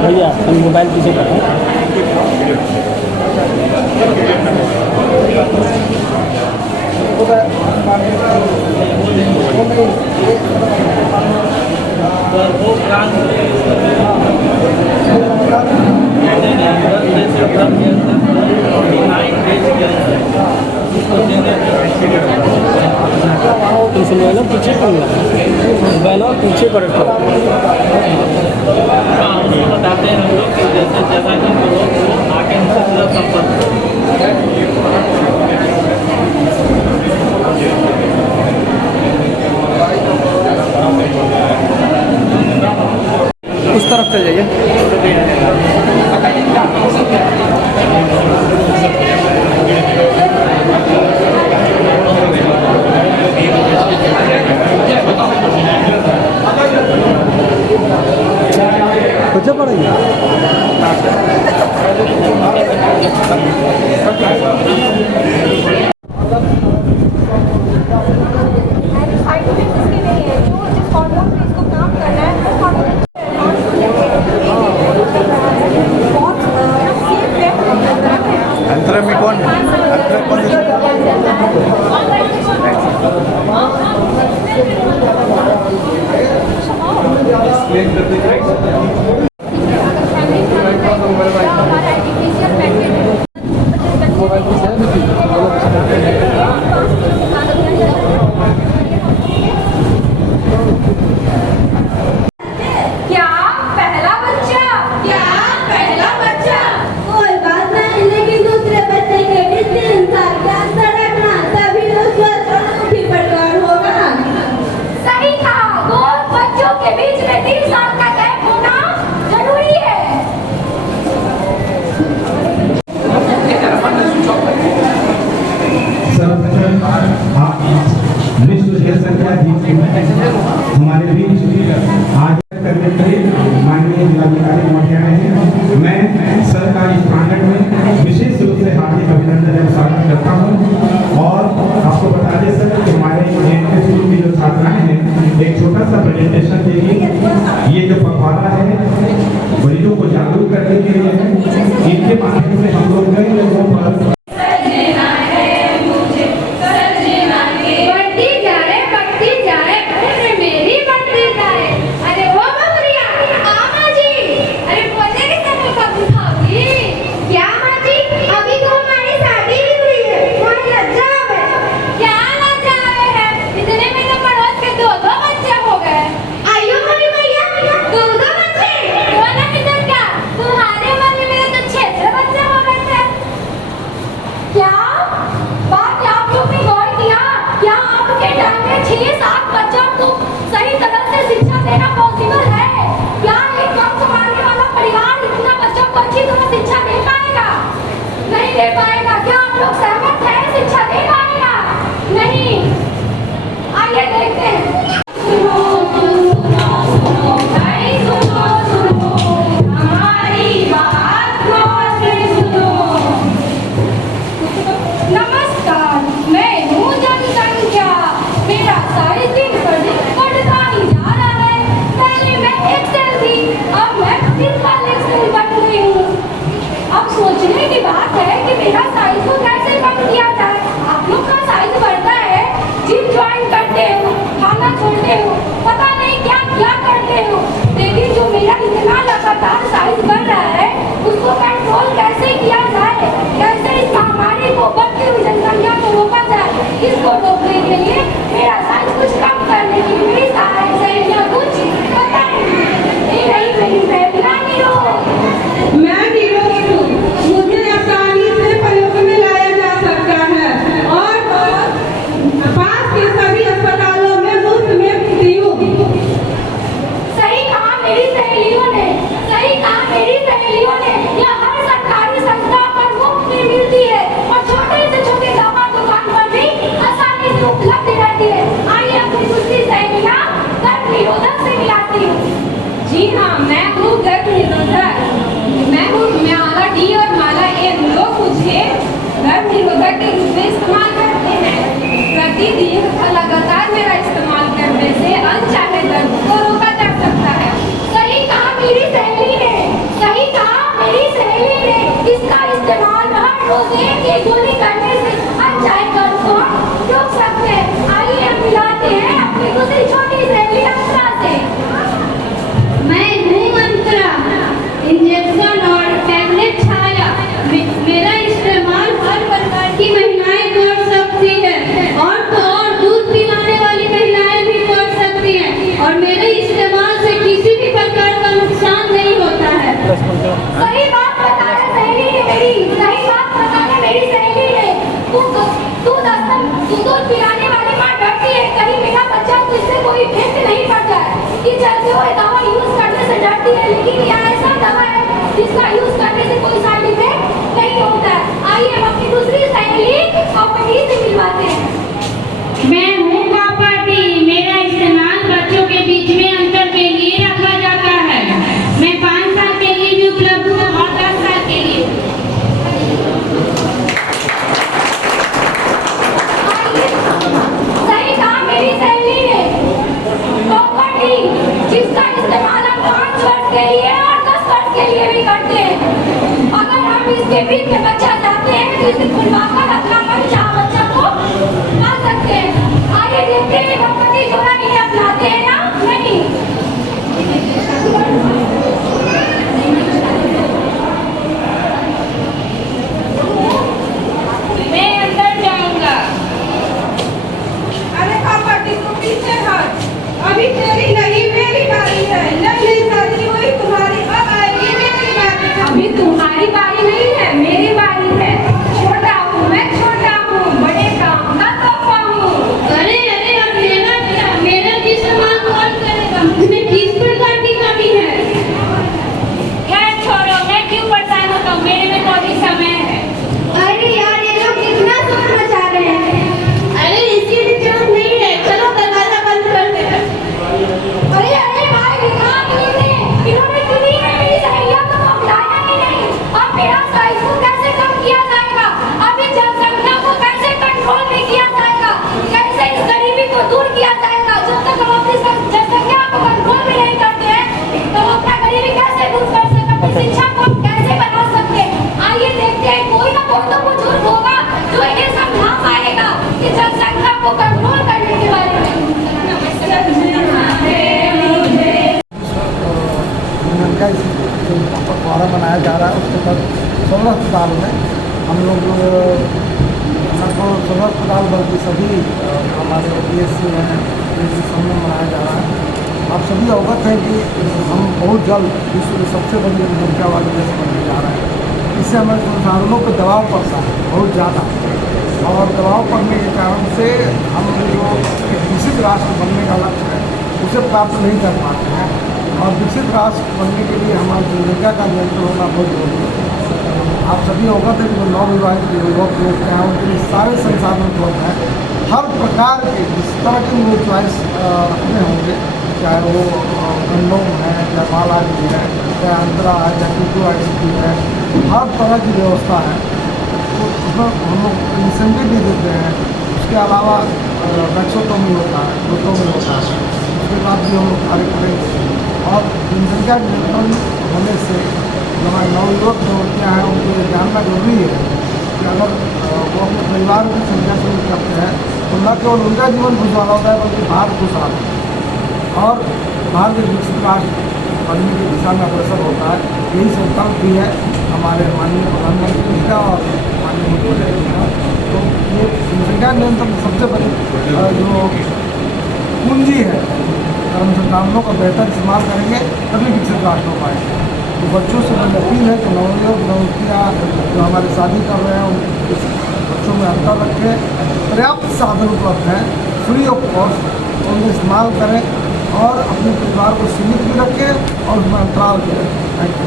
भैया हम मोबाइल पीछे कर रहे हैं। मोबाइल पीछे कर मोबाइल पीछे कर बताते हैं हम लोग कि जैसे जैसा कि लोग आगे हमसे पूरा संपर्क उस तरफ से जाइए। कुछ पड़ेगा हमारे बीच आज करने के लिए माननीय जिलाधिकारी महोदय आए हैं। मैं सरकारी प्रांगण में विशेष रूप से हार्दिक अभिनंदन एवं स्वागत करता हूं और आपको बता दें सर कि हमारे स्कूल की जो छात्राएं हैं एक छोटा सा प्रेजेंटेशन के लिए ये जो पखवाड़ा है मरीजों को जागरूक करने के लिए इनके माध्यम से हम लोग कई लोगों पर गर्भ निरोधक के रूप में इस्तेमाल करते हैं। दीदी लगातार मेरा इस्तेमाल करने से अनचाहे दर्द को रोका जा सकता है। सही कहा मेरी सहेली ने, सही कहा मेरी सहेली ने। इसका इस्तेमाल हर रोज एक गोली करने से अनचाहे दर्द को रोक सकते हैं। आइए हम मिलाते हैं अपनी दूसरी छोटी सहेली अंतरा से। मैं हूँ अंतरा, इंजेक्शन और टैबलेट छाया मेरा इस्तेमाल हर प्रकार की महिलाएं कर सकती है और तो और दूध पिलाने वाली महिलाएं भी कर सकती हैं और मेरे इस्तेमाल से किसी भी प्रकार का नुकसान नहीं होता है। सही बात बताया सहेली ने मेरी, सही बात बताया मेरी सहेली ने। तू दूध पिलाने वाली माँ डरती है कहीं मेरा बच्चा तुझसे कोई इफेक्ट नहीं पड़ जाए, कि चलते हुए दवा यूज करने से डरती है, लेकिन यह ऐसा दवा है जिसका यूज करने से कोई साइड इफेक्ट नहीं होता है। आइए हम अपनी दूसरी सहेली कॉपटी से मिलवाते हैं। मैं हूँ कॉपटी, मेरा इस्तेमाल बच्चों के बीच में अंतर के लिए रखा जाता है। मैं 5 साल के लिए भी उपलब्ध हूँ और 10 साल के लिए। सही कहा मेरी सहेली ने, कॉपटी जिसका इस्तेमाल हम 5 वर्ष के लिए और 10 वर्ष के लिए भी करते हैं। अगर हम इसके बीच में बच्चा चाहते हैं तो इसे खुलवाकर अपना मनचाहा बच्चा को ला सकते हैं। आगे देखते हैं कॉपटी जोड़ा इन्हें अपनाते हैं ना नहीं। मैं अंदर जाऊंगा। अरे कॉपटी तू पीछे हट, अभी तेरी नहीं मेरी बारी है। नहीं शादी हुई तुम्हारी, अब आएगी मेरी बारी। अभी तुम्हारी बारी नहीं है, मेरी बारी है। छोटा हूँ मैं, छोटा हूँ, बड़े काम का तोहफा हूँ। अरे अरे अब मेरा क्या, मेरा इस्तेमाल कौन करेगा? मुझमें किस प्रकार की कमी है? खैर छोड़ो, मैं क्यों परेशान होता हूँ, मेरे में तो अभी समय है। अरे यार ये लोग कितना सोचना चाह रहे हैं। अरे इसकी भी जरूरत नहीं है, चलो दरवाजा बंद करते हैं। अरे अरे भाई दिमाग इन्होंने किसी ने मेरी सहेलियों को बुलाया ही नहीं। अब मेरा साइज को कैसे कम किया जाएगा? अब इस जनसंख्या को कैसे कंट्रोल में किया जाएगा? कैसे इस गरीबी को दूर किया जाएगा? जब तक हम अपनी जनसंख्या को कंट्रोल में नहीं करते हैं तो हम अपना गरीबी कैसे दूर कर सकते? अपनी शिक्षा को हम कैसे बना सकते हैं? आइए देखते हैं, कोई ना कोई तो बुजुर्ग होगा जो इन्हें समझा पाएगा कि जनसंख्या को कंट्रोल करने के बारे में। पखवाड़ा मनाया जा रहा है। उसके बाद सोलह अस्पताल में हम लोग सोलह अस्पताल बल्कि सभी हमारे PSC हैं, PSC सब में मनाया जा रहा है। आप सभी अवगत हैं कि हम बहुत जल्द विश्व की सबसे बड़ी जनसंख्या वाले देश बनने जा रहे हैं। इससे हमारे संसाधनों पर दबाव पड़ता है बहुत ज़्यादा, और दबाव पड़ने के कारण से हम जो विकसित राष्ट्र बनने का लक्ष्य है उसे प्राप्त नहीं कर पाते हैं। और विकसित राष्ट्र बनने के लिए हमारी जनसंख्या का नियंत्रण होना बहुत जरूरी है। आप सभी अवगत हैं कि जो नवविवाहित युवक लोग हैं उनके लिए सारे संसाधन उपलब्ध हैं। हर प्रकार के जिस तरह के वो चॉइस रखने होंगे, चाहे वो गंडोम है, चाहे माला जी है, चाहे अंतरा है, चाहे PQICT है, हर तरह की व्यवस्था है। तो उसमें हम लोग इंसेंटिव भी देते हैं। उसके अलावा वैक्सोटोमी होता है, ग्लूकोमी होता है, उसके बाद भी हम लोग कार्य करेंगे। और जनसंख्या नियंत्रण होने से हमारे नवयुवक युवतियाँ हैं उनको ये जानना जरूरी है कि अगर वो अपने परिवार की संख्या से करते हैं तो न केवल उनका जीवन खुशहाल होता है बल्कि भारत खुशहाल होता है और भारत एक विकसित राष्ट्र बनने की दिशा में अग्रसर होता है। यही संकल्प भी है हमारे माननीय प्रधानमंत्री जी का और माननीय मुख्यमंत्री जी का। तो ये जनसंख्या नियंत्रण सबसे बड़ी जो पूंजी है, अगर हम संसाधनों का बेहतर इस्तेमाल करेंगे तभी विकसित राष्ट्र हो पाएंगे। तो बच्चों से मेरी अपील है कि नवयुवक नवयुवतियाँ जो हमारे शादी कर रहे हैं उन बच्चों में अंतर रखें। पर्याप्त साधन उपलब्ध हैं फ्री ऑफ कॉस्ट, उनका इस्तेमाल करें और अपने परिवार को सीमित भी रखें और उसमें अंतराल भी रखें। Thank you.